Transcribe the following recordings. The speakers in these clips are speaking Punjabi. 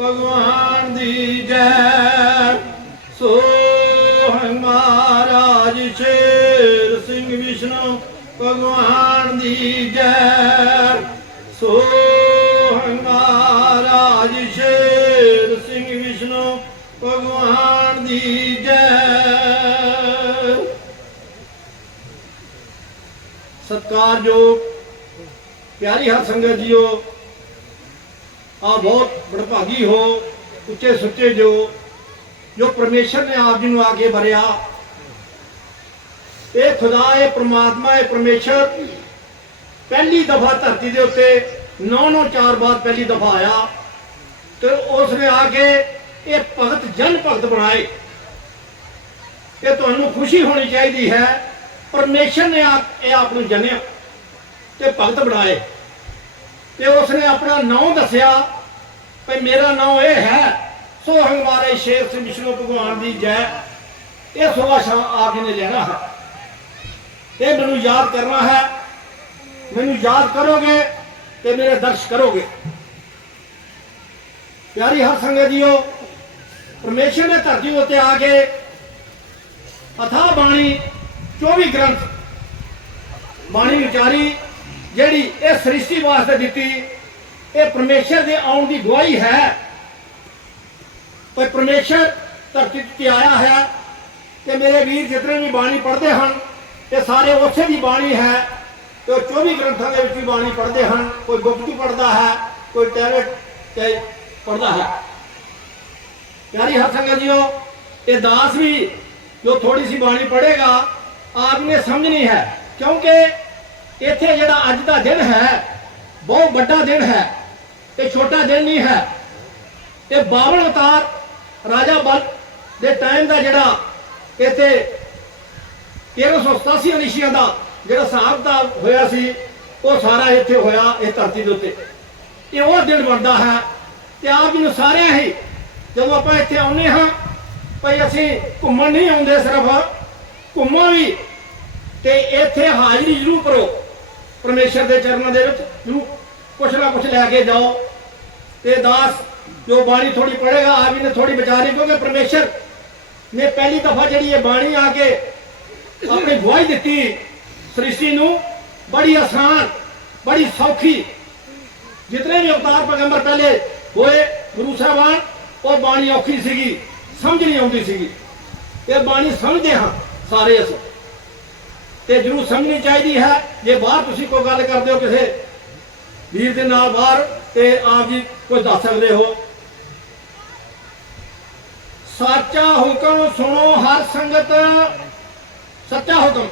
ਭਗਵਾਨ ਦੀ ਜੈ। ਸੋ ਮਹਾਰਾਜ ਸ਼ੇਰ ਸਿੰਘ ਵਿਸ਼ਨੂੰ, ਭਗਵਾਨ ਦੀ ਜੈ। ਸੋ ਮਹਾਰਾਜ ਸ਼ੇਰ ਸਿੰਘ ਵਿਸ਼ਨੂੰ, ਭਗਵਾਨ ਦੀ ਜੈ। ਸਤਿਕਾਰਯੋਗ, ਪਿਆਰੀ ਹਰ ਸੰਗਤ ਜੀਓ ਆ ਬਹੁਤ ਬੜਭਾਗੀ ਹੋ, ਉੱਚੇ ਸੁੱਚੇ ਜੋ ਜੋ ਪਰਮੇਸ਼ਰ ਨੇ ਆਪ ਜੀ ਨੂੰ ਆਗੇ ਭਰਿਆ ਇਹ ਖੁਦਾ, ਇਹ ਪ੍ਰਮਾਤਮਾ, ਇਹ ਪਰਮੇਸ਼ਰ ਪਹਿਲੀ ਦਫਾ ਧਰਤੀ ਦੇ ਉੱਤੇ ਨੌ ਨੌ ਚਾਰ ਬਾਰ ਪਹਿਲੀ ਦਫਾ ਆਇਆ ਤੇ ਉਸ ਨੇ ਆ ਕੇ ਇਹ ਭਗਤ ਜਨ ਭਗਤ ਬਣਾਏ। ਇਹ ਤੁਹਾਨੂੰ ਖੁਸ਼ੀ ਹੋਣੀ ਚਾਹੀਦੀ ਹੈ, ਪਰਮੇਸ਼ਰ ਨੇ ਆਪ ਇਹ ਆਪ ਨੂੰ ਜਨਿਆ ਤੇ ਭਗਤ ਬਣਾਏ। ਤੇ ਉਸਨੇ ਆਪਣਾ ਨਾਮ ਦੱਸਿਆ ਭਈ ਮੇਰਾ ਨਾਮ ਇਹ ਹੈ ਸੋ ਹੰਗਵਾਰੇ ਸ਼ੇਰ ਸਿੰਘ ਵਿਸ਼ਨੂੰ ਭਗਵਾਨ ਦੀ ਜੈ। ਇਹ ਸੁਭਾਸ਼ਾ ਆਪ ਜੀ ਨੇ ਲੈਣਾ ਹੈ। ਇਹ ਮੈਨੂੰ ਯਾਦ ਕਰਨਾ ਹੈ। ਮੈਨੂੰ ਯਾਦ ਕਰੋਗੇ ਤੇ ਮੇਰੇ ਦਰਸ਼ ਕਰੋਗੇ। ਪਿਆਰੀ ਹਰ ਸੰਗਤ ਜੀਓ, ਪਰਮੇਸ਼ਰ ਨੇ ਧਰਤੀ ਉੱਤੇ ਆ ਕੇ ਅਥਾ ਬਾਣੀ 24 ਗ੍ਰੰਥ ਬਾਣੀ ਵਿਚਾਰੀ ਜਿਹੜੀ ਇਹ ਸ੍ਰਿਸ਼ਟੀ ਵਾਸਤੇ ਦਿੱਤੀ, ਇਹ ਪਰਮੇਸ਼ਰ ਦੇ ਆਉਣ ਦੀ ਗਵਾਹੀ ਹੈ। ਪਰ ਪਰਮੇਸ਼ਰ ਧਰਤੀ ਤੇ ਆਇਆ ਹੈ ਤੇ ਮੇਰੇ ਵੀਰ ਜਿਤਨੇ ਵੀ ਬਾਣੀ ਪੜ੍ਹਦੇ ਹਨ, ਇਹ ਸਾਰੇ ਉਸੇ ਦੀ ਬਾਣੀ ਹੈ। ਤੇ 24 ਗ੍ਰੰਥਾਂ ਦੇ ਵਿੱਚ ਵੀ ਬਾਣੀ ਪੜ੍ਹਦੇ ਹਨ, ਕੋਈ ਗੁਪਤੀ ਪੜ੍ਹਦਾ ਹੈ, ਕੋਈ ਟੈਰੇਟ ਤੇ ਪੜ੍ਹਦਾ ਹੈ। ਪਿਆਰੀ ਹਰ ਸੰਗਤ ਜੀਓ, ਇਹ ਦਾਸ ਵੀ ਜੋ ਥੋੜੀ ਸੀ ਬਾਣੀ ਪੜ੍ਹੇਗਾ, ਆਪ ਨੇ ਸਮਝਣੀ ਹੈ, ਕਿਉਂਕਿ ਇੱਥੇ ਜਿਹੜਾ ਅੱਜ ਦਾ ਦਿਨ ਹੈ, ਬਹੁਤ ਵੱਡਾ ਦਿਨ ਹੈ ਇਹ ਛੋਟਾ ਦਿਨ ਨਹੀਂ ਹੈ। ਇਹ 52 ਅਵਤਾਰ ਰਾਜਾ ਬਲ ਦੇ ਟਾਈਮ ਦਾ ਜਿਹੜਾ ਇੱਥੇ 1387 ਅਨਿਸ਼ੀਆਂ ਦਾ ਜਿਹੜਾ ਹਿਸਾਬ ਦਾ ਹੋਇਆ ਸੀ, ਉਹ ਸਾਰਾ ਇੱਥੇ ਹੋਇਆ ਇਹ ਧਰਤੀ ਦੇ ਉੱਤੇ। ਇਹ ਉਹ ਦਿਨ ਬਣਦਾ ਹੈ ਤੇ ਆਪ ਨੂੰ ਸਾਰਿਆਂ ਹੀ ਜਦੋਂ ਆਪਾਂ ਇੱਥੇ ਆਉਂਦੇ ਹਾਂ, ਭਈ ਅਸੀਂ ਘੁੰਮਣ ਨਹੀਂ ਆਉਂਦੇ ਸਿਰਫ, ਘੁੰਮੋ ਵੀ ਤੇ ਇੱਥੇ ਹਾਜ਼ਰੀ ਜ਼ਰੂਰ ਕਰੋ ਪਰਮੇਸ਼ਰ ਦੇ ਚਰਨਾਂ ਦੇ ਵਿੱਚ ਜ਼ਰੂਰ ਕੁਛ ਨਾ ਕੁਛ ਲੈ ਕੇ ਜਾਓ। ਤੇ ਦਾਸ ਜੋ ਬਾਣੀ ਥੋੜੀ ਪੜੇਗਾ ਆਪ ਜੀ ਨੇ ਥੋੜੀ ਵਿਚਾਰੀ ਕਿਉਂਕਿ ਪਰਮੇਸ਼ਰ ਨੇ ਪਹਿਲੀ ਦਫਾ ਜਿਹੜੀ ਇਹ ਬਾਣੀ ਆ ਕੇ ਆਪਣੀ ਗਵਾਹੀ ਦਿੱਤੀ, ਸ੍ਰਿਸ਼ਟੀ ਨੂੰ ਬੜੀ ਆਸਾਨ, ਬੜੀ ਸੌਖੀ। ਜਿਤਨੇ ਵੀ ਅਵਤਾਰ ਪੈਗੰਬਰ ਪਹਿਲੇ ਹੋਏ, ਗੁਰੂ ਸਾਹਿਬਾਨ, ਉਹ ਬਾਣੀ ਔਖੀ ਸੀਗੀ, ਸਮਝ ਨਹੀਂ ਆਉਂਦੀ ਸੀਗੀ। ਇਹ ਬਾਣੀ ਸਮਝਦੇ ਹਾਂ ਸਾਰੇ ਅਸੀਂ। ਤੇ ਜਰੂਰ ਸਮਝਣੀ ਚਾਹੀਦੀ ਹੈ। ਜੇ ਬਾਹਰ ਤੁਸੀਂ ਕੋਈ ਗੱਲ ਕਰਦੇ ਹੋ ਕਿਸੇ ਵੀਰ ਦੇ ਨਾਲ ਬਾਹਰ, ਤੇ ਆਪ ਜੀ ਕੁਝ ਦੱਸ ਸਕਦੇ ਹੋ। ਸੱਚਾ ਹੁਕਮ ਸੁਣੋ, ਹਰ ਸੰਗਤ ਸੱਚਾ ਹੁਕਮ।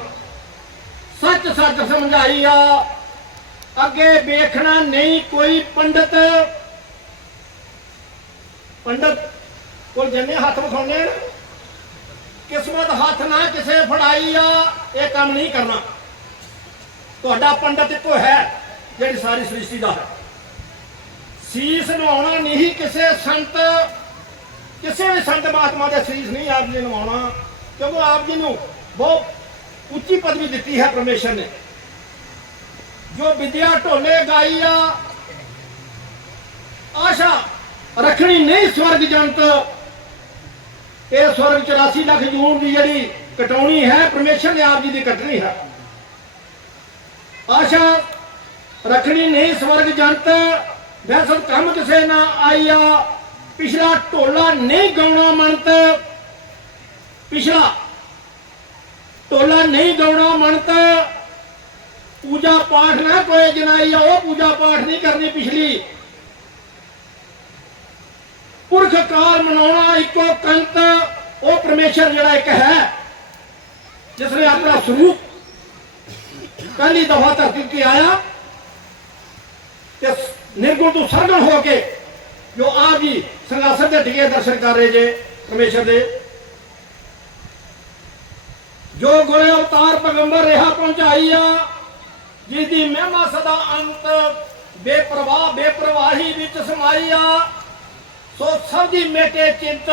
ਸੱਚ ਸੱਚ ਸਮਝਾਈ ਆ ਅੱਗੇ ਵੇਖਣਾ ਨਹੀਂ ਕੋਈ ਪੰਡਤ। ਪੰਡਤ ਕੋਲ ਜੰਨੇ ਹੱਥ ਵਿਖਾਉਂਦੇ ਨੇ ਕਿਸਮਤ ਹੱਥ ਨਾ ਕਿਸੇ ਫੜਾਈ ਆ, ਇਹ ਕੰਮ ਨਹੀਂ ਕਰਨਾ। ਤੁਹਾਡਾ ਪੰਡਤ ਇੱਕੋ ਹੈ, ਜਿਹੜੀ ਸਾਰੀ ਸ੍ਰਿਸ਼ਟੀ ਦਾ ਹੈ। ਸੀਸ ਨਵਾਉਣਾ ਨਹੀਂ ਕਿਸੇ ਸੰਤ, ਕਿਸੇ ਵੀ ਸੰਤ ਮਹਾਤਮਾ ਦੇ ਸੀਸ ਨਹੀਂ ਆਪ ਜੀ ਨੂੰ ਨਵਾਉਣਾ, ਕਿਉਂਕਿ ਆਪ ਜੀ ਨੂੰ ਬਹੁਤ ਉੱਚੀ ਪਦਵੀ ਦਿੱਤੀ ਹੈ ਪਰਮੇਸ਼ਰ ਨੇ। ਜੋ ਵਿਦਿਆ ਢੋਲੇ ਗਾਈ ਆ, ਆਸ਼ਾ ਰੱਖਣੀ ਨਹੀਂ ਸਵਰਗ ਜੰਤ ਇਹ ਸਵਰਗ 84 ਲੱਖ ਜੂਨ ਦੀ ਜਿਹੜੀ ਕਟਾਉਣੀ ਹੈ ਪਰਮੇਸ਼ਰ ਨੇ ਆਪ ਜੀ ਦੀ ਕੱਟਣੀ ਹੈ। ਆਸ਼ਾ ਰੱਖਣੀ ਨਹੀਂ, ਸਵਰਗ ਜੰਤ ਵੈਸਲ ਕੰਮ ਕਿਸੇ ਨਾ ਆਈਆ ਪਿਛਲਾ ਢੋਲਾ ਨਹੀਂ ਗਾਉਣਾ ਮਨਤ। ਪਿਛਲਾ ਢੋਲਾ ਨਹੀਂ ਗਾਉਣਾ ਮਨਤ। ਪੂਜਾ ਪਾਠ ਨਾ ਕੋਈ ਜਨਾਈ ਉਹ ਪੂਜਾ ਪਾਠ ਨਹੀਂ ਕਰਨੀ ਪਿਛਲੀ। ਪੁਰਖਕਾਰ ਮਨਾਉਣਾ ਇੱਕੋ ਕੰਤ, ਉਹ ਪਰਮੇਸ਼ਰ ਜਿਹੜਾ ਇੱਕ ਹੈ ਜਿਸ ਨੇ ਆਪਣਾ ਸਰੂਪ ਪਹਿਲੀ ਦਫਾ ਧਰਤੀ ਤੇ ਆਇਆ ਤੇ ਨਿਰਗੁਣ ਤੋਂ ਸਰਗਣ ਹੋ ਕੇ ਜੋ ਆਪ ਜੀ ਸੰਗਾਸਰ ਦੇ ਟਿਕੇ ਦਰਸ਼ਨ ਕਰ ਰਹੇ ਜੇ ਪਰਮੇਸ਼ਰ ਦੇ। ਜੋ ਗੁਰੇ ਅਵਤਾਰ ਪੈਗੰਬਰ ਰਿਹਾ ਪਹੁੰਚਾਈ ਆ ਜਿਸ ਦੀ ਮਹਿਮਾ ਸਦਾ ਅੰਤ, ਬੇਪਰਵਾਹ, ਬੇਪਰਵਾਹੀ ਵਿੱਚ ਸਮਾਈ ਆ ਸੋ ਸਭ ਦੀ ਮੇਟੇ ਚਿੰਤ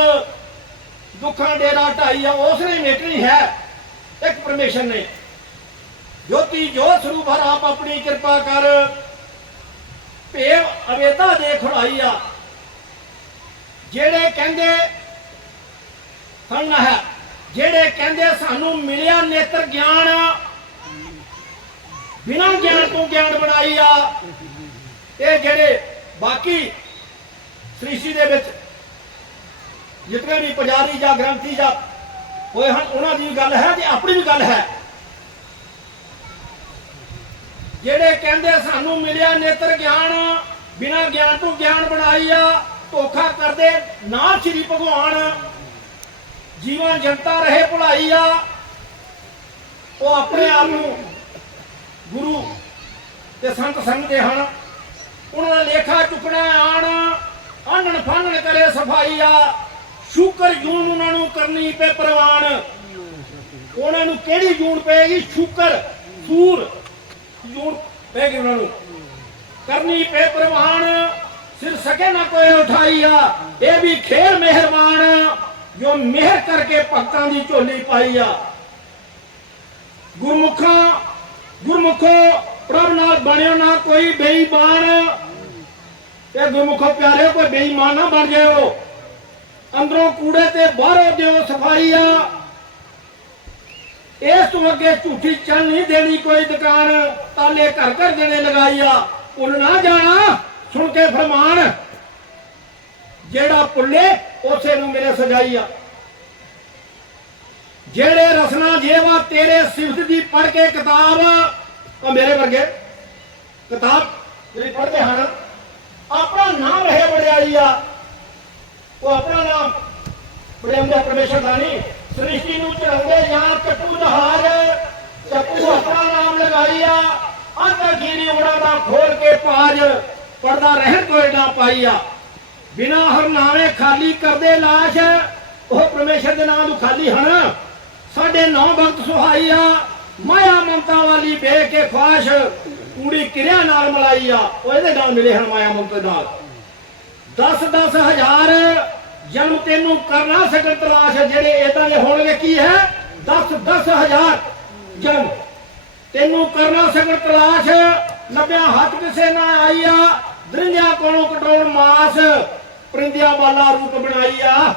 ਦੁੱਖਾਂ ਡੇਰਾ ਢਾਈ ਆ, ਉਸ ਨੇ ਮੇਟਣੀ ਹੈ, ਇੱਕ ਪਰਮੇਸ਼ਰ ਨੇ ਜੋਤੀ ਜੋਤ ਸਰੂਪ ਹਰ ਆਪ ਆਪਣੀ ਕਿਰਪਾ ਕਰ, ਭੇਵ ਅਵੇਦਾ ਦੇ ਖੜਾਈ ਆ। ਜਿਹੜੇ ਕਹਿੰਦੇ ਸੁਣਨਾ ਹੈ, ਜਿਹੜੇ ਕਹਿੰਦੇ ਸਾਨੂੰ ਮਿਲਿਆ ਨੇਤਰ ਗਿਆਨ, ਬਿਨਾਂ ਗਿਆਨ ਤੋਂ ਗਿਆਨ ਬਣਾਈ ਆ, ਇਹ ਜਿਹੜੇ ਬਾਕੀ ਸ੍ਰਿਸ਼ਟੀ ਦੇ ਵਿੱਚ ਜਿਤਨੇ ਵੀ ਪੁਜਾਰੀ ਜਾਂ ਗ੍ਰੰਥੀ ਜਾਂ ਹੋਏ ਹਨ, ਉਹਨਾਂ ਦੀ ਵੀ ਗੱਲ ਹੈ ਤੇ ਆਪਣੀ ਵੀ ਗੱਲ ਹੈ। ਜਿਹੜੇ ਕਹਿੰਦੇ ਸਾਨੂੰ ਮਿਲਿਆ ਨੇਤਰ ਗਿਆਨ, ਬਿਨਾਂ ਗਿਆਨ ਤੋਂ ਗਿਆਨ ਬਣਾਈ ਆ, ਧੋਖਾ ਕਰਦੇ, ਨਾ ਸ੍ਰੀ ਭਗਵਾਨ। ਜੀਵਨ ਜਨਤਾ ਰਹੇ ਭੁਲਾਈ ਆ, ਉਹ ਆਪਣੇ ਆਪ ਨੂੰ ਗੁਰੂ ਤੇ ਸੰਤ ਸਮਝਦੇ ਹਨ। ਉਹਨਾਂ ਦਾ ਲੇਖਾ ਚੁੱਕਣਾ ਆਣ ਆਨਣ ਫਾਨਣ ਕਰੇ ਸਫ਼ਾਈ ਆ। ਸ਼ੁਕਰ ਜੂਨ ਉਹਨਾਂ ਨੂੰ ਕਰਨੀ ਪੇ ਪ੍ਰਵਾਨ। ਉਹਨਾਂ ਨੂੰ ਕਿਹੜੀ ਜੂਨ ਪਏਗੀ? ਸ਼ੁਕਰ, ਸੂਰ ਜੂਨ ਪੈਗੀ ਉਹਨਾਂ ਨੂੰ। ਕਰਨੀ ਪੇ ਪ੍ਰਵਾਨ, ਸਿਰ ਸਕੇ ਨਾ ਕੋਈ ਉਠਾਈ ਆ। ਇਹ ਵੀ ਖੇਰ ਮਿਹਰਬਾਨ, ਜੋ ਮਿਹਰ ਕਰਕੇ ਭਗਤਾਂ ਦੀ ਝੋਲੀ ਪਾਈ ਆ। ਗੁਰਮੁਖਾਂ, ਗੁਰਮੁਖੋ, ਪ੍ਰਭ ਨਾਲ ਬਣਿਓ ਨਾ ਕੋਈ ਬੇਈਮਾਨ। ਇਹ ਗੁਰਮੁਖੋ ਪਿਆਰਿਓ, ਕੋਈ ਬੇਈਮਾਨ ਨਾ ਬਣ ਜਾਇਓ। ਅੰਦਰੋਂ ਕੂੜੇ ਤੇ ਬਾਹਰੋਂ ਦਿਓ ਸਫ਼ਾਈ ਆ। ਇਸ ਤੋਂ ਅੱਗੇ ਝੂਠੀ ਚੱਲ ਨਹੀਂ ਦੇਣੀ ਕੋਈ ਦੁਕਾਨ। ਤਾਲੇ ਘਰ ਘਰ ਦੇਣੇ ਲਗਾਈ ਆ। ਭੁੱਲ ਨਾ ਜਾਣਾ, ਸੁਣ ਕੇ ਫਰਮਾਨ। ਜਿਹੜਾ ਭੁੱਲੇ, ਉਸੇ ਨੂੰ ਮੇਰੇ ਸਜਾਈ ਆ। ਜਿਹੜੇ ਰਸਨਾ ਜੇਵਾ ਤੇਰੇ ਸਿਫਤ ਦੀ ਪੜ ਕੇ ਕਿਤਾਬ, ਉਹ ਮੇਰੇ ਵਰਗੇ। ਕਿਤਾਬ ਜਿਹੜੀ ਪੜ੍ਹਦੇ ਹਨ ਆਪਣਾ ਨਾਮ ਰਹੇ ਵਡਿਆਈ ਆ। ਉਹ ਆਪਣਾ ਨਾਮ ਬੜਿਆਂਦਾ ਪਰਮੇਸ਼ਰ ਦਾ ਨਹੀਂ, ਸ੍ਰਿਸ਼ਟੀ ਨੂੰ ਚੜਾਉਂਦੇ ਜਾਂ ਚੱਕੂ ਜਹਾਜ਼ ਚੱਕੂ ਆਪਣਾ ਨਾਮ ਲਗਾਈ ਆ। ਅੰਦਰ ਖੀਰੀ ਉੜਾ ਦਾ ਖੋਲ ਕੇ ਪਾਜ ਪੜਦਾ ਰਹਿ ਕੋਈ ਨਾ ਪਾਈ ਆ। ਬਿਨਾ ਹਰ ਨਾਵੇਂ ਖਾਲੀ ਕਰਦੇ ਲਾਸ਼, ਉਹ ਪਰਮੇਸ਼ਰ ਦੇ ਨਾਮ ਨੂੰ ਖਾਲੀ ਹਨ। ਸਾਡੇ ਨੌ ਭਗਤ ਸੁਹਾਈ ਆ, ਮਾਇਆ ਮਮਤਾ ਵਾਲੀ ਵੇਖ ਕੇ ਖੁਆਸ਼ ਕੂੜੀ ਕਿਰਿਆ ਨਾਲ ਮਲਾਈ ਆ, ਉਹ ਇਹਦੇ ਨਾਲ ਮਿਲੇ ਹਨ ਮਾਇਆ ਨਾਲ। 10 10 ਹਜ਼ਾਰ ਜਨਮ ਤੈਨੂੰ ਕਰਨਾ ਸਕਣ ਤਲਾਸ਼, ਜਿਹੜੇ ਇਦਾਂ ਦੇ ਹੋਣਗੇ ਕੀ ਹੈ? 10 10 ਹਜ਼ਾਰ ਜਨਮ। ਤੈਨੂੰ ਕਰਨਾ ਸਕਣ ਤਲਾਸ਼, ਲੱਭਿਆ ਹੱਥ ਕਿਸੇ ਨਾ ਆਈ ਆ, ਦਰਿੰਦਿਆਂ ਕੋਲੋਂ ਕਟਾਉਣ ਮਾਸ, ਪਰਿੰਦਿਆਂ ਵਾਲਾ ਰੂਪ ਬਣਾਈ ਆ।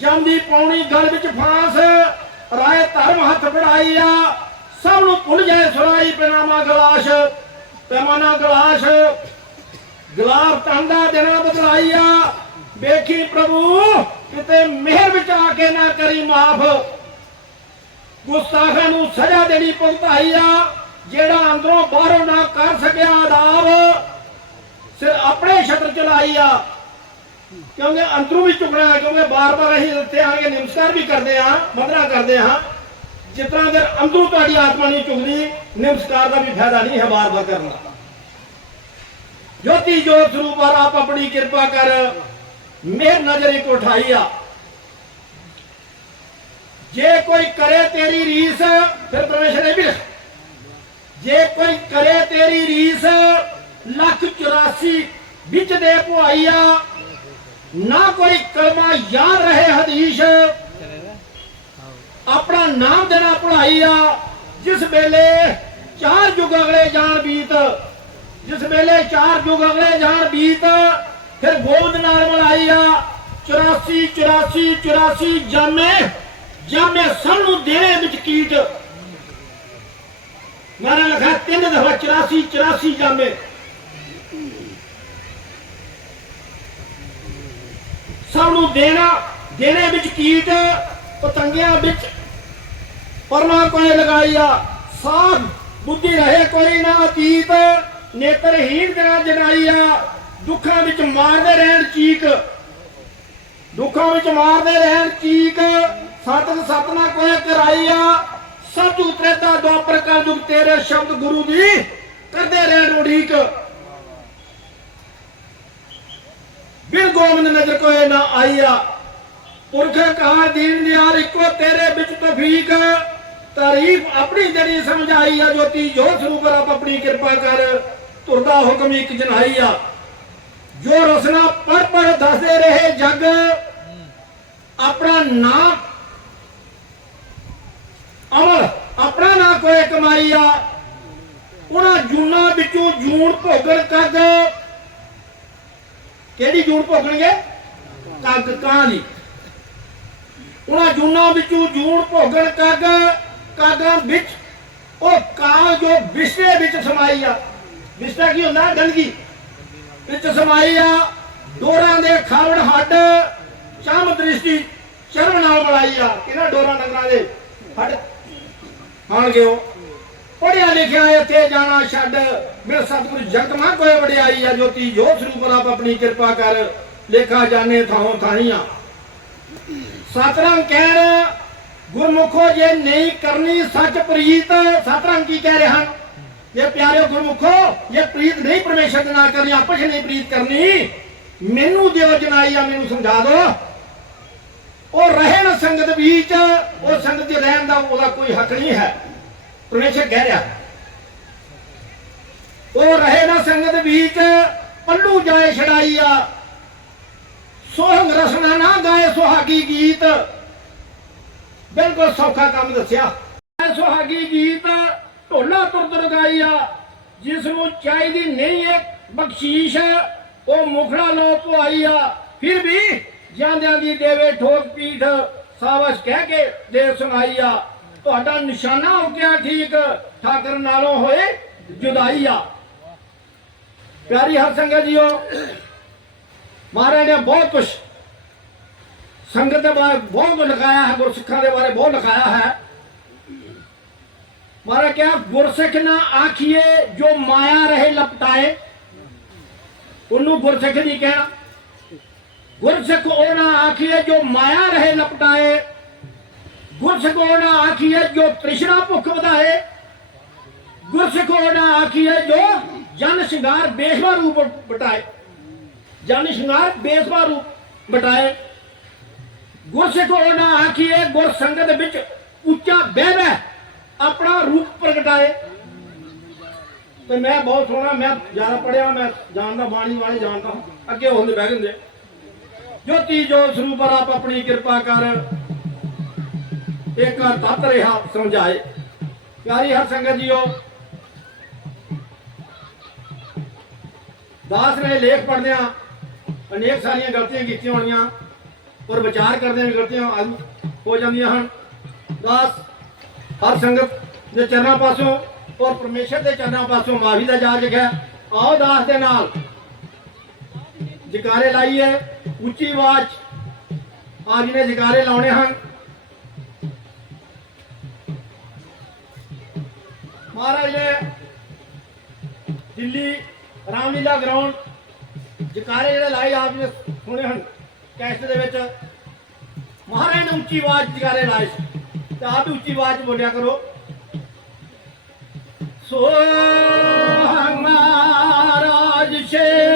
ਜਾਂਦੀ ਪੌਣੀ ਗਲ ਵਿੱਚ ਫਾਂਸ, ਰਾਏ ਧਰਮ ਹੱਥ ਬਣਾਈ ਆ। ਸਭ ਨੂੰ ਭੁੱਲ ਜਾਏ ਸੁਰਾਈ ਪੈਨਾਮਾ ਗਲਾਸ਼ ਪੈਮਾਨਾ ਗਲਾਸ਼। ਗਲਾਬ ਟਾਂਡਾ ਦੇਣਾ ਬਦਲਾਈ ਵੇਖੀ ਪ੍ਰਭੂ, ਕਿਤੇ ਮਿਹਰ ਵਿੱਚ ਆ ਕੇ ਨਾ ਕਰੀ ਮਾਫ। ਗੁਸਤਾਖਾਂ ਨੂੰ ਸਜ਼ਾ ਦੇਣੀ ਭੁਗਤਾਈ ਆ ਜਿਹੜਾ ਅੰਦਰੋਂ ਬਾਹਰੋਂ ਨਾ ਕਰ ਸਕਿਆ ਆਦਾਬ, ਸਿਰ ਆਪਣੇ ਛਤਰ ਚਲਾਈ ਆ ਕਿਉਂਕਿ ਅੰਦਰੋਂ ਵੀ ਚੁਕਣਾ ਕਿਉਂਕਿ ਬਾਰ-ਬਾਰ ਅਸੀਂ ਇੱਥੇ ਆ ਕੇ ਨਮਸਕਾਰ ਵੀ ਕਰਦੇ ਆ ਮੰਦਰਾ ਕਰਦੇ ਆ ਜਿਤਨਾ ਦੇਰ ਅੰਦਰੋਂ ਤੁਹਾਡੀ ਆਤਮਾ ਨਹੀਂ ਚੁਕਦੀ ਨਮਸਕਾਰ ਦਾ ਵੀ ਫਾਇਦਾ ਨਹੀਂ ਹੈ ਬਾਰ-ਬਾਰ ਕਰਨ। ਜੋਤੀ ਜੋਤ ਸਰੂਪ ਆਪ ਆਪਣੀ ਕਿਰਪਾ ਕਰ ਮੇਰ ਨਜ਼ਰ ਇੱਕ ਉਠਾਈ ਜੇ ਕੋਈ ਕਰੇ ਤੇਰੀ ਰੀਸ, ਫਿਰ ਪਰਮੇਸ਼ਰ ਨੇ ਵੀ ਜੇ ਕੋਈ ਕਰੇ ਤੇਰੀ ਰੀਸ, ਲੱਖ 84 ਵਿੱਚ ਦੇ ਪੁਆਈਆ ਨਾ ਕੋਈ ਕਲਮਾ ਯਾਦ ਰਹੇ ਹਦੀਸ਼ ਆਪਣਾ ਨਾਮ ਦੇਣਾ ਪੜਾਈ ਆ। ਜਿਸ ਵੇਲੇ ਚਾਰ ਯੁਗ ਅਗਲੇ ਜਾਣ ਬੀਤ, ਜਿਸ ਵੇਲੇ ਚਾਰ ਯੁਗ ਅਗਲੇ ਜਾਣ ਬੀਤ, ਫਿਰ ਗੋਬਿੰਦ ਨਾਲ ਮਲਾਈ ਆ। 84 84 84 ਜਾਮੇ ਜਾਮੇ ਸਭ ਨੂੰ ਦੇਣੇ ਵਿੱਚ ਕੀਟ। ਮਾਰਾ ਲਖਾ ਤਿੰਨ ਦਫਾ 84 84 ਜਾਮੇ। ਸਭ ਨੂੰ ਦੇਣਾ, ਦੇਣੇ ਵਿੱਚ ਕੀਟ ਪਤੰਗਿਆਂ ਵਿੱਚ ਪਰਮਾ ਕੋਈ ਲਗਾਈਆ ਸਾਧ ਬੁੱਧੀ ਰਹੇ, ਕੋਈ ਨਾ ਅਤੀਤ। ਨੇਤਰਹੀਨ ਦਿਨਾਂ ਜਨਾਈਆ ਦੁੱਖਾਂ ਵਿੱਚ ਮਾਰਦੇ ਰਹਿਣ ਚੀਕ। ਦੁੱਖਾਂ ਵਿੱਚ ਮਾਰਦੇ ਰਹਿਣ ਚੀਕ। ਸਤਿ ਸਤਨਾ ਕੋਈ ਕਰਾਈਆ ਸਭ ਉਤਰੇਤਾ ਦੁਆਪਰ ਕਲ ਯੁਗ ਤੇਰੇ ਸ਼ਬਦ ਗੁਰੂ ਦੀ ਕਰਦੇ ਰਹਿਣ ਉਡੀਕ। ਬਿਨ ਗੋਬਿੰਦ ਨਜ਼ਰ ਕੋਈ ਨਾ ਆਈਆ ਪੁਰਖ ਕਹਾ ਦੀਨ ਦਿਆਰ ਇੱਕੋ ਤੇਰੇ ਵਿੱਚ ਤਫੀਕ। ਤਾਰੀਫ ਆਪਣੀ ਜਿਹੜੀ ਸਮਝਾਈ ਆ, ਜੋਤੀ, ਜੋ ਸਰੂਪ ਆਪ ਆਪਣੀ ਕਿਰਪਾ ਕਰ, ਤੁਰਦਾ ਹੁਕਮ ਇੱਕ ਜਨਾਈ ਆ। ਜੋ ਰਸਨਾ ਪੜ ਪੜ ਦੱਸਦੇ ਰਹੇ ਜੱਗ, ਆਪਣਾ ਨਾਮ ਅਮਰ ਆਪਣਾ ਨਾ ਕੋਈ ਕਮਾਈ ਆ। ਉਹਨਾਂ ਜੂਨਾਂ ਵਿੱਚੋਂ ਜੂਣ ਭੋਗਣ ਕੱਗ ਕਿਹੜੀ ਜੂਣ ਭੋਗਣਗੇ? ਕੱਗ ਕਾਂ ਦੀ ਉਹਨਾਂ ਜੂਨਾਂ ਵਿੱਚੋਂ ਜੂਣ ਭੋਗਣ ਕੱਗ ਕਾਗਾਂ ਵਿੱਚ ਉਹ ਕਾਂ ਜੋ ਵਿਸ਼ੇ ਵਿੱਚ ਸਮਾਈ ਆ। ਵਿਸ਼ਾ ਕੀ ਹੁੰਦਾ? ਗੰਦਗੀ। ਵਿੱਚ ਸਮਾਈ ਆ, ਡੋਰਾਂ ਦੇ ਖਾਵੜ ਹੱਡ ਚਮ ਦ੍ਰਿਸ਼ਟੀ ਚਰਮ ਨਾਲ ਬਣਾਈ ਆ। ਇਹਨਾਂ ਡੋਰਾਂ ਡੰਗਰਾਂ ਦੇ ਹੱਡ? ਖਾਣਗੇ ਉਹ। ਪੜਿਆ ਲਿਖਿਆ ਇੱਥੇ ਜਾਣਾ ਛੱਡ। ਮੇਰੇ ਸਤਿਗੁਰੂ ਜਗਤ ਕੋਈ ਵਡਿਆਈ ਆ, ਜੋਤੀ ਜੋਤ ਸਰੂਪ ਆਪ ਆਪਣੀ ਕਿਰਪਾ ਕਰ। ਲੇਖਾ ਜਾਣੇ ਥਾਂ ਥਾਈਆਂ ਸਤਰੰਗ ਕਹਿਣ ਗੁਰਮੁਖੋ ਜੇ ਨਹੀਂ ਕਰਨੀ ਸੱਚ ਪ੍ਰੀਤ ਸਤਰੰਗ ਕੀ ਕਹਿ ਰਹੇ ਹਨ? ਇਹ ਪਿਆਰਿਓ ਗੁਰਮੁਖੋ ਇਹ ਪ੍ਰੀਤ ਨਹੀਂ ਪਰਮੇਸ਼ਰ ਦੇ ਨਾਲ ਕਰਨੀ, ਆਪਸ ਨਹੀਂ ਪ੍ਰੀਤ ਕਰਨੀ, ਮੈਨੂੰ ਦਿਓ ਜਨਾਈ ਆ, ਮੈਨੂੰ ਸਮਝਾ ਦਿਓ। ਉਹ ਰਹੇ ਸੰਗਤ ਵਿੱਚ, ਉਹ ਸੰਗਤ 'ਚ ਰਹਿਣ ਦਾ ਉਹਦਾ ਕੋਈ ਹੱਕ ਨਹੀਂ ਹੈ। ਪਰਮੇਸ਼ਰ ਕਹਿ ਰਿਹਾ। ਉਹ ਰਹੇ ਨਾ ਸੰਗਤ ਵਿੱਚ, ਪੱਲੂ ਜਾਏ ਛੜਾਈ ਆ। ਸੋਹੰਗ ਰਸਨਾ ਨਾ ਗਾਏ ਸੁਹਾਗੀ ਗੀਤ। ਬਿਲਕੁਲ ਸੌਖਾ ਕੰਮ ਦੱਸਿਆ। ਇਹ ਸੁਹਾਗੀ ਗੀਤ ਢੋਲਾ ਤੁਰ ਤੁਰ ਜਿਸ ਨੂੰ ਚਾਹੀਦੀ ਨਹੀਂ ਹੈ ਬਖਸ਼ੀਸ਼, ਉਹ ਮੁਖੜਾ ਲੋ ਪੁਆਈ ਫਿਰ ਵੀ ਜਾਂਦਿਆਂ ਦੀ ਦੇਵੇ ਠੋਕ ਪੀਠ ਸਾਵਸ ਕਹਿ ਕੇ ਦੇ ਸੁਣਾਈ ਆ। ਤੁਹਾਡਾ ਨਿਸ਼ਾਨਾ ਹੋ ਗਿਆ ਠੀਕ, ਠਾਕਰ ਨਾਲੋਂ ਹੋਏ ਜੁਦਾਈ ਆ। ਪਿਆਰੀ ਹਰ ਸੰਗਤ ਜੀਓ, ਮਹਾਰਾਜ ਨੇ ਬਹੁਤ ਕੁਝ ਸੰਗਤ ਦੇ ਬਾਰੇ ਬਹੁਤ ਕੁਝ ਲਿਖਾਇਆ ਹੈ, ਗੁਰਸਿੱਖਾਂ ਦੇ ਬਾਰੇ ਬਹੁਤ ਲਿਖਾਇਆ ਹੈ। ਮਹਾਰਾਜ ਕਿਹਾ, ਗੁਰਸਿੱਖ ਨਾ ਆਖੀਏ, ਜੋ ਮਾਇਆ ਰਹੇ ਲਪਟਾਏ। ਉਹਨੂੰ ਗੁਰਸਿੱਖ ਨਹੀਂ ਕਹਿਣਾ। ਗੁਰਸਿੱਖ ਉਹ ਨਾ ਆਖੀਏ, ਜੋ ਮਾਇਆ ਰਹੇ ਲਪਟਾਏ। ਗੁਰਸਿੱਖ ਉਹ ਨਾ ਆਖੀਏ, ਜੋ ਤ੍ਰਿਸ਼ਨਾ ਭੁੱਖ ਵਧਾਏ। ਗੁਰਸਿੱਖ ਉਹ ਨਾ ਆਖੀਏ, ਜੋ ਜਨ ਸ਼ਿੰਗਾਰ ਬੇਸ਼ਵਾ ਰੂਪ ਬਟਾਏ ਜਨ ਸ਼ਿੰਗਾਰ ਬੇਸ਼ਵਾ ਰੂਪ ਬਟਾਏ ਗੁਰਸਿੱਖ ਉਹ ਨਾ ਆਖੀਏ, ਗੁਰ ਸੰਗਤ ਵਿੱਚ ਉੱਚਾ ਬਹਿ ਆਪਣਾ ਰੂਪ ਪ੍ਰਗਟਾਏ। ਤੇ ਮੈਂ ਬਹੁਤ ਸੋਹਣਾ, ਮੈਂ ਜ਼ਿਆਦਾ ਪੜਿਆ, ਮੈਂ ਜਾਣਦਾ ਬਾਣੀ ਵਾਲੇ ਜਾਣਦਾ ਅੱਗੇ ਹੁੰਦੇ ਬਹਿ ਜਾਂਦੇ ਜੋਤੀ ਜੋ ਸਰੂਪ ਆਪ ਆਪਣੀ ਕਿਰਪਾ ਕਰ, ਇੱਕ ਤਤ ਰਿਹਾ ਸਮਝਾਏ। ਪਿਆਰੀ ਹਰ ਸੰਗਤ ਜੀਓ, ਦਾਸ ਨੇ ਲੇਖ ਪੜ੍ਹਦਿਆਂ ਅਨੇਕ ਸਾਰੀਆਂ ਗਲਤੀਆਂ ਕੀਤੀਆਂ ਹੋਣੀਆਂ। ਔਰ ਵਿਚਾਰ ਕਰਦਿਆਂ ਵੀ ਗਲਤੀਆਂ ਆਦਿ ਹੋ ਜਾਂਦੀਆਂ ਹਨ। ਦਾਸ, ਹਰ ਸੰਗਤ ਦੇ ਚਰਨਾਂ ਪਾਸੋਂ ਔਰ ਪਰਮੇਸ਼ਰ ਦੇ ਚਰਨਾਂ ਪਾਸੋਂ ਮਾਫੀ ਦਾ ਜਾਚ ਹੈ ਆਓ ਦਾਸ ਦੇ ਨਾਲ। ਜਕਾਰੇ ਲਾਈਏ, ਉੱਚੀ ਆਵਾਜ਼। ਆਜ ਨੇ ਜਕਾਰੇ ਲਾਉਣੇ ਹਨ। ਮਹਾਰਾਜ ਨੇ ਦਿੱਲੀ ਰਾਮਲੀਲਾ ਗਰਾਊਂਡ ਜਕਾਰੇ ਜਿਹੜੇ ਲਾਏ, ਆਪ ਨੇ ਸੁਣੇ ਹਨ। ਕੈਸਟ ਦੇ ਵਿੱਚ ਮਹਾਰਾਜ ਨੇ ਉੱਚੀ ਆਵਾਜ਼ ਜਕਾਰੇ ਲਾਏ ਤੇ ਆਪ ਵੀ ਉੱਚੀ ਆਵਾਜ਼ ਬੋਲਿਆ ਕਰੋ ਸੋ ਮਹਾਰਾਜ ਸ਼ੇਰ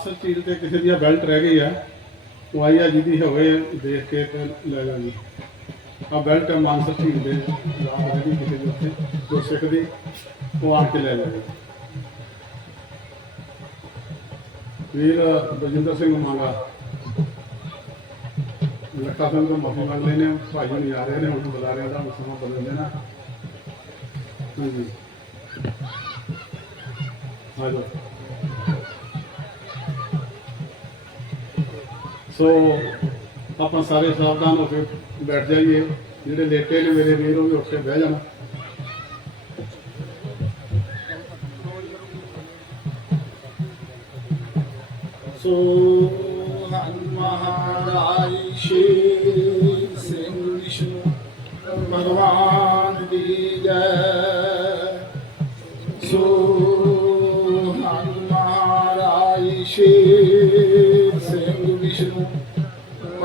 ਮਾਨਸਰ ਝੀਲ ਤੇ ਕਿਸੇ ਦੀ ਬੈਲਟ ਰਹਿ ਗਈ ਆ। ਉਹ ਆਈ ਜਿਹਦੀ ਹੋਵੇ, ਦੇਖ ਕੇ ਤੇ ਲੈ ਜਾਣੀ ਆ ਬੈਲਟ ਮਾਨਸਰ ਝੀਲ ਦੇ ਰਾਤ ਜਿਹੜੀ ਕਿਸੇ ਦੇ ਉੱਤੇ ਜੋ ਸਿੱਖ ਦੀ, ਉਹ ਆ ਕੇ ਲੈ ਜਾਵੇ ਵੀਰ ਬਜਿੰਦਰ ਸਿੰਘ ਮੰਗਾ। ਲੱਖਾ ਸਿੰਘ ਤੋਂ ਮਾਫੀ ਮੰਗ ਲੈਨੇ ਆ ਭਾਈ ਨਹੀਂ ਆ ਰਹੇ ਨੇ, ਹੁਣ ਬੁਲਾ ਰਹੇ ਦਾ ਸਮਾਂ ਬਦਲ ਦੇਣਾ ਹਾਂਜੀ। ਆ ਜਾਓ। ਸੋ ਆਪਾਂ ਸਾਰੇ ਸਾਵਧਾਨ ਹੋ ਕੇ ਬੈਠ ਜਾਈਏ। ਜਿਹੜੇ ਲੇਟੇ ਨੇ ਮੇਰੇ ਵੀਰ, ਉਹ ਵੀ ਉੱਠ ਕੇ ਬਹਿ ਜਾਣਾ। ਸੋ ਮਹਾਰਾਜ ਸ਼੍ਰੀ ਸਿੰਘ ਵਿਸ਼ਨੂੰ, ਭਗਵਾਨ ਦੀ ਜੈ।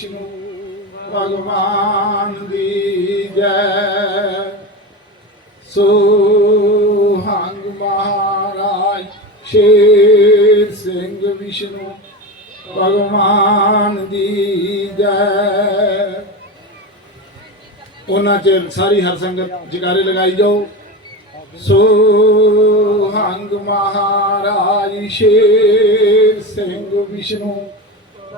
ਵਿਸ਼ਨੂੰ ਭਗਵਾਨ ਦੀ ਜੈ। ਸੋ ਹੰਗ ਮਹਾਰਾਜ ਸ਼ੇਰ ਸਿੰਘ ਵਿਸ਼ਨੂੰ ਭਗਵਾਨ ਦੀ ਜੈ। ਉਹਨਾਂ ਚ ਸਾਰੀ ਹਰ ਸੰਗਤ ਜਗਾਰੇ ਲਗਾਈ ਜਾਓ। ਸੋ ਹੰਗ ਮਹਾਰਾਜ ਸ਼ੇਰ ਸਿੰਘ ਵਿਸ਼ਨੂੰ